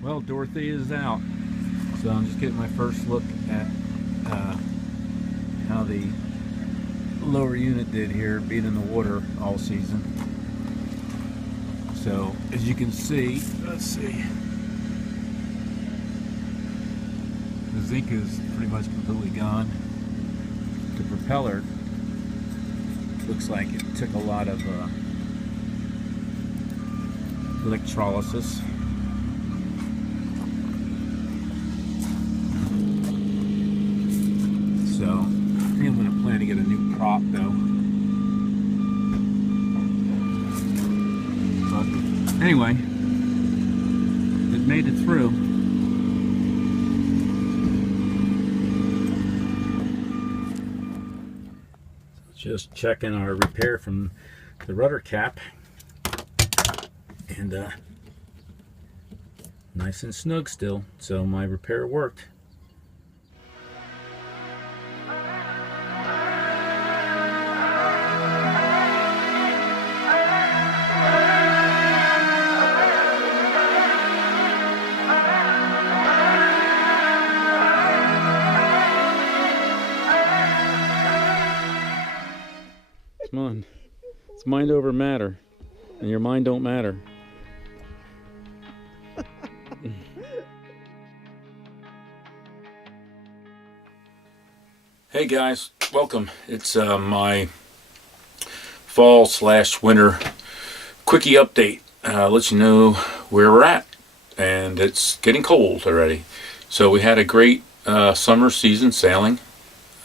Well, Dorothy is out, so I'm just getting my first look at how the lower unit did here, being in the water all season. So, as you can see, let's see, the zinc is pretty much completely gone. The propeller looks like it took a lot of electrolysis. So I think I'm going to plan to get a new prop though. But anyway, it made it through. Just checking our repair from the rudder cap, and nice and snug still, so my repair worked. Come on, it's mind over matter, and your mind don't matter. Hey guys, welcome. It's my fall/winter quickie update. Let you know where we're at, and it's getting cold already. So we had a great summer season sailing.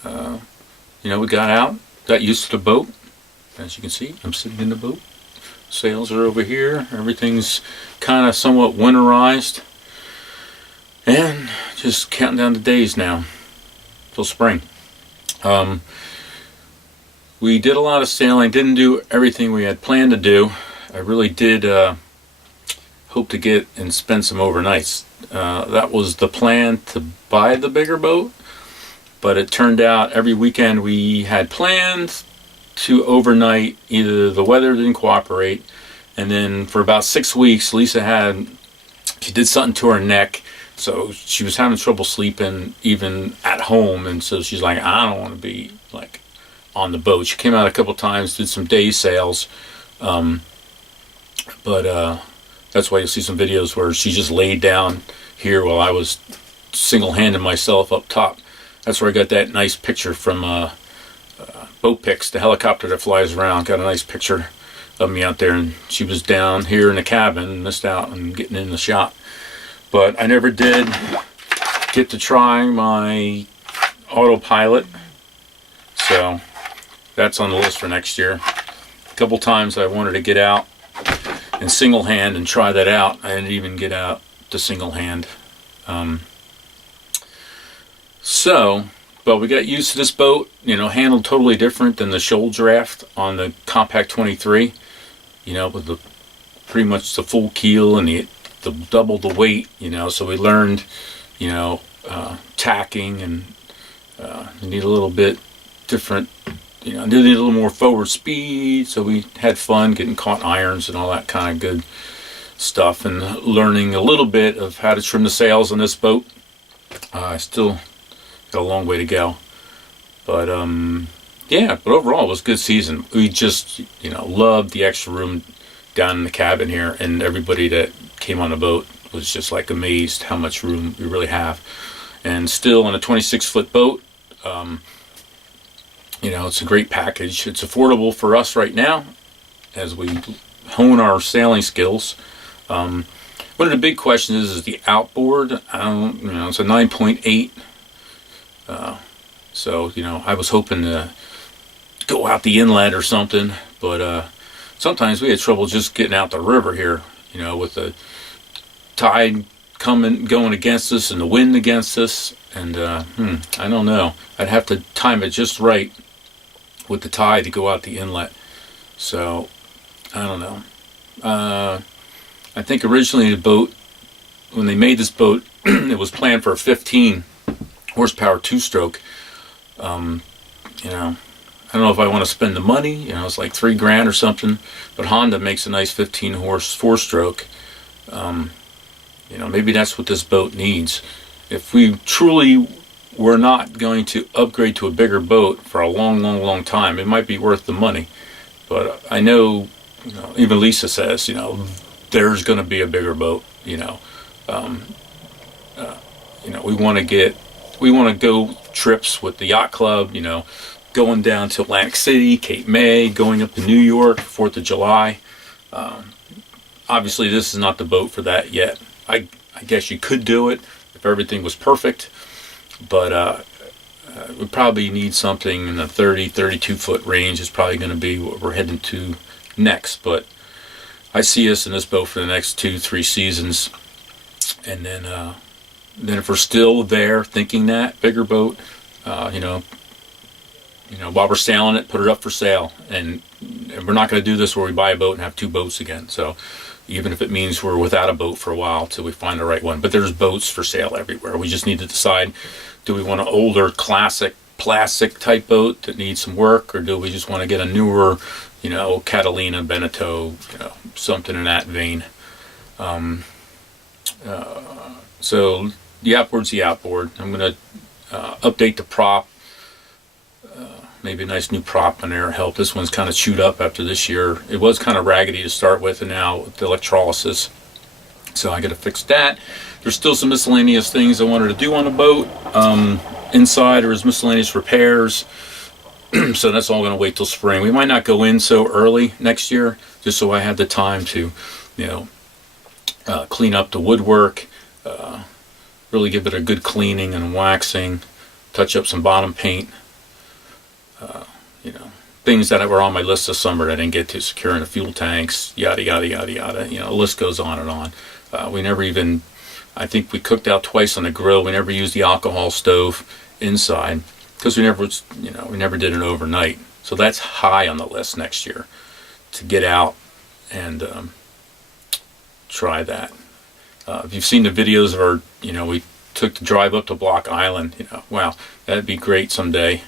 We got out, got used to the boat. As you can see, I'm sitting in the boat. Sails are over here. Everything's kind of somewhat winterized. And just counting down the days now till spring. We did a lot of sailing. Didn't do everything we had planned to do. I really did hope to get and spend some overnights. That was the plan, to buy the bigger boat. But it turned out every weekend we had planned to overnight, either the weather didn't cooperate, and then for about 6 weeks she did something to her neck, so she was having trouble sleeping even at home, and so she's like, I don't want to be like on the boat. She came out a couple times, did some day sails, but that's why you'll see some videos where she just laid down here while I was single-handing myself up top. That's where I got that nice picture from Boat Pics, the helicopter that flies around. Got a nice picture of me out there, and she was down here in the cabin, missed out on getting in the shot. But I never did get to try my autopilot, so that's on the list for next year. A couple times I wanted to get out and single hand and try that out. I didn't even get out to single hand. But we got used to this boat, handled totally different than the Shoal Draft on the Compact 23, with pretty much the full keel and the double the weight, so we learned, tacking, and you need a little bit different, need a little more forward speed, so we had fun getting caught irons and all that kind of good stuff, and learning a little bit of how to trim the sails on this boat. I still got a long way to go, but but overall it was a good season. We just loved the extra room down in the cabin here, and everybody that came on the boat was just like amazed how much room we really have. And still on a 26-foot boat, it's a great package. It's affordable for us right now as we hone our sailing skills. One of the big questions is the outboard. It's a 9.8. So I was hoping to go out the inlet or something, but sometimes we had trouble just getting out the river here, with the tide going against us and the wind against us, and I don't know. I'd have to time it just right with the tide to go out the inlet. So I don't know. I think originally the boat, when they made this boat, it was planned for a 15 horsepower two-stroke. I don't know if I want to spend the money. It's like $3,000 or something. But Honda makes a nice 15 horse four-stroke. maybe that's what this boat needs. If we truly were not going to upgrade to a bigger boat for a long, long, long time, it might be worth the money. But I know, even Lisa says, there's going to be a bigger boat. We want to go trips with the yacht club. Going down to Atlantic City, Cape May, going up to New York, 4th of July. Obviously, this is not the boat for that yet. I guess you could do it if everything was perfect, but we probably need something in the 32 foot range is probably going to be what we're heading to next. But I see us in this boat for the next 2-3 seasons, and then if we're still there thinking that bigger boat, while we're sailing it, put it up for sale. And we're not going to do this where we buy a boat and have 2 boats again. So even if it means we're without a boat for a while till we find the right one. But there's boats for sale everywhere. We just need to decide, do we want an older, classic, plastic type boat that needs some work, or do we just want to get a newer, Catalina, Beneteau, something in that vein. So the outboard's the outboard. I'm going to update the prop. Maybe a nice new prop in there help. This one's kind of chewed up after this year. It was kind of raggedy to start with, and now with the electrolysis. So I got to fix that. There's still some miscellaneous things I wanted to do on the boat. Inside there's miscellaneous repairs. So that's all going to wait till spring. We might not go in so early next year, just so I have the time to, clean up the woodwork, really give it a good cleaning and waxing, touch up some bottom paint. Things that were on my list this summer that I didn't get to, securing the fuel tanks, yada, yada, yada, yada. The list goes on and on. We never even, I think we cooked out twice on the grill. We never used the alcohol stove inside because we never did it overnight. So that's high on the list next year to get out and try that. If you've seen the videos of our, we took the drive up to Block Island, wow, that'd be great someday.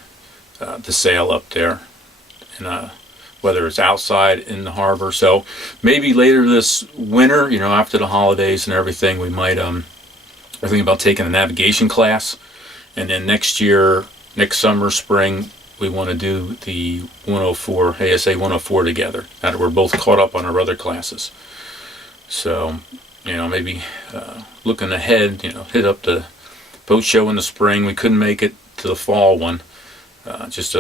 To sail up there, and whether it's outside in the harbor. So maybe later this winter, after the holidays and everything, we might we're thinking about taking a navigation class, and then next summer, spring, we want to do the 104 ASA 104 together. Now that we're both caught up on our other classes, so maybe looking ahead, hit up the boat show in the spring. We couldn't make it to the fall one. Just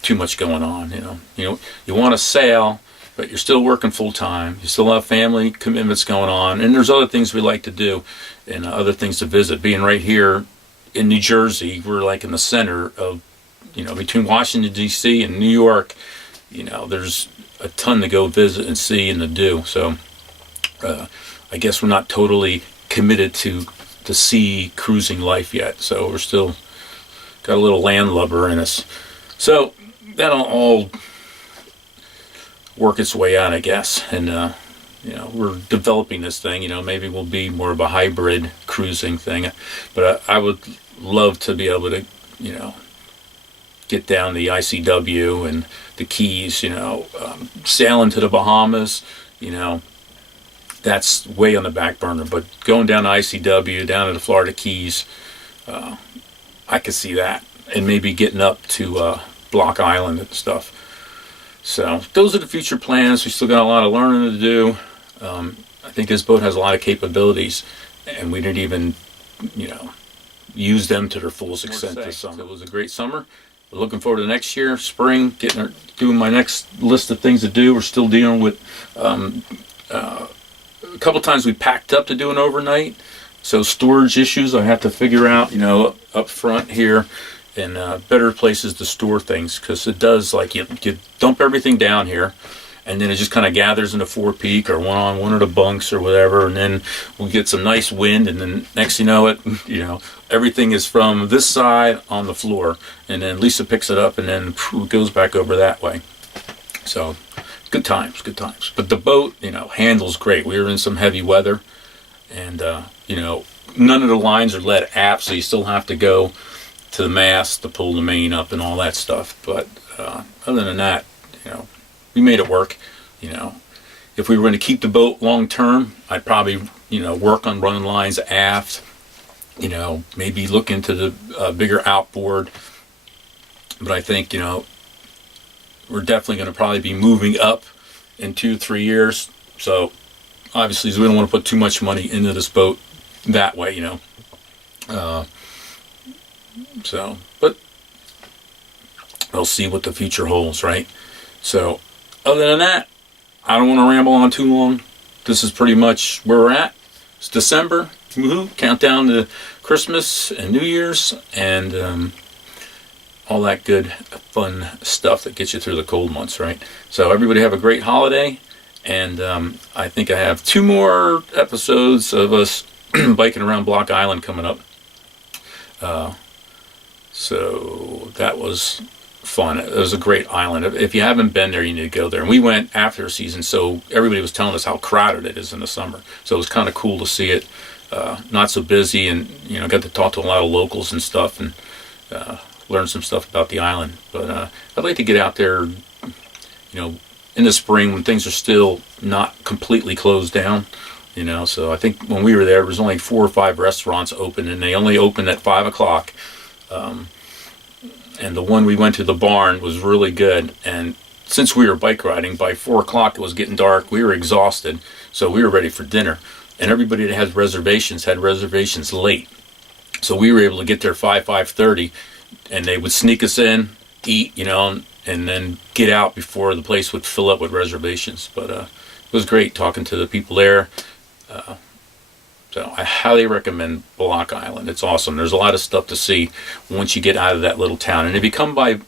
too much going on, You want to sail, but you're still working full time. You still have family commitments going on, and there's other things we like to do, and other things to visit. Being right here in New Jersey, we're like in the center of, between Washington D.C. and New York. There's a ton to go visit and see and to do. So, I guess we're not totally committed to the sea cruising life yet. So we're still got a little landlubber in us. So that'll all work its way out, I guess. And, we're developing this thing. Maybe we'll be more of a hybrid cruising thing. But I would love to be able to, get down the ICW and the Keys, sailing to the Bahamas, that's way on the back burner. But going down to ICW, down to the Florida Keys, I could see that, and maybe getting up to Block Island and stuff. So those are the future plans. We still got a lot of learning to do. I think this boat has a lot of capabilities, and we didn't even, use them to their fullest extent this summer. So it was a great summer. We're looking forward to next year, spring, doing my next list of things to do. We're still dealing with a couple times we packed up to do an overnight. So storage issues I have to figure out, up front here, and better places to store things, because it does, like, you dump everything down here, and then it just kind of gathers in the forepeak or on one of the bunks or whatever, and then we'll get some nice wind, and then next you know it, everything is from this side on the floor, and then Lisa picks it up and then it goes back over that way. So good times. But the boat, handles great. We were in some heavy weather, and none of the lines are lead aft, so you still have to go to the mast to pull the main up and all that stuff. But other than that, we made it work. if we were going to keep the boat long term, I'd probably, work on running lines aft, maybe look into the bigger outboard. But I think, we're definitely going to probably be moving up in 2-3 years. So obviously we don't want to put too much money into this boat that way, but we'll see what the future holds, right? So other than that, I don't want to ramble on too long. This is pretty much where we're at. It's December. Woohoo! Countdown to Christmas and New Year's and all that good fun stuff that gets you through the cold months, right? So everybody have a great holiday. And I think I have 2 more episodes of us biking around Block Island coming up. So that was fun. It was a great island. If you haven't been there, you need to go there. And we went after the season, so everybody was telling us how crowded it is in the summer. So it was kind of cool to see it. Not so busy, and got to talk to a lot of locals and stuff, and learn some stuff about the island. But I'd like to get out there, in the spring when things are still not completely closed down. So I think when we were there was only 4 or 5 restaurants open, and they only opened at 5 o'clock. And the one we went to, the Barn, was really good. And since we were bike riding, by 4 o'clock it was getting dark. We were exhausted, so we were ready for dinner. And everybody that has reservations had reservations late. So we were able to get there 5:30, and they would sneak us in, eat, and then get out before the place would fill up with reservations. But it was great talking to the people there. So I highly recommend Block Island. It's awesome. There's a lot of stuff to see once you get out of that little town. And if you come by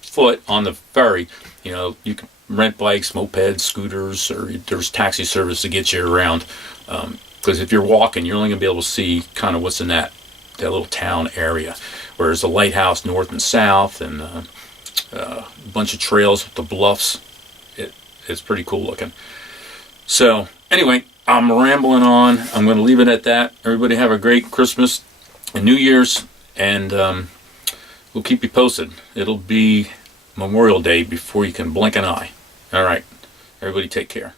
foot on the ferry, you can rent bikes, mopeds, scooters, or there's taxi service to get you around. Because if you're walking, you're only going to be able to see kind of what's in that little town area. Whereas the lighthouse north and south, and a bunch of trails with the bluffs, it's pretty cool looking. So anyway, I'm rambling on. I'm going to leave it at that. Everybody have a great Christmas and New Year's, and we'll keep you posted. It'll be Memorial Day before you can blink an eye. All right. Everybody take care.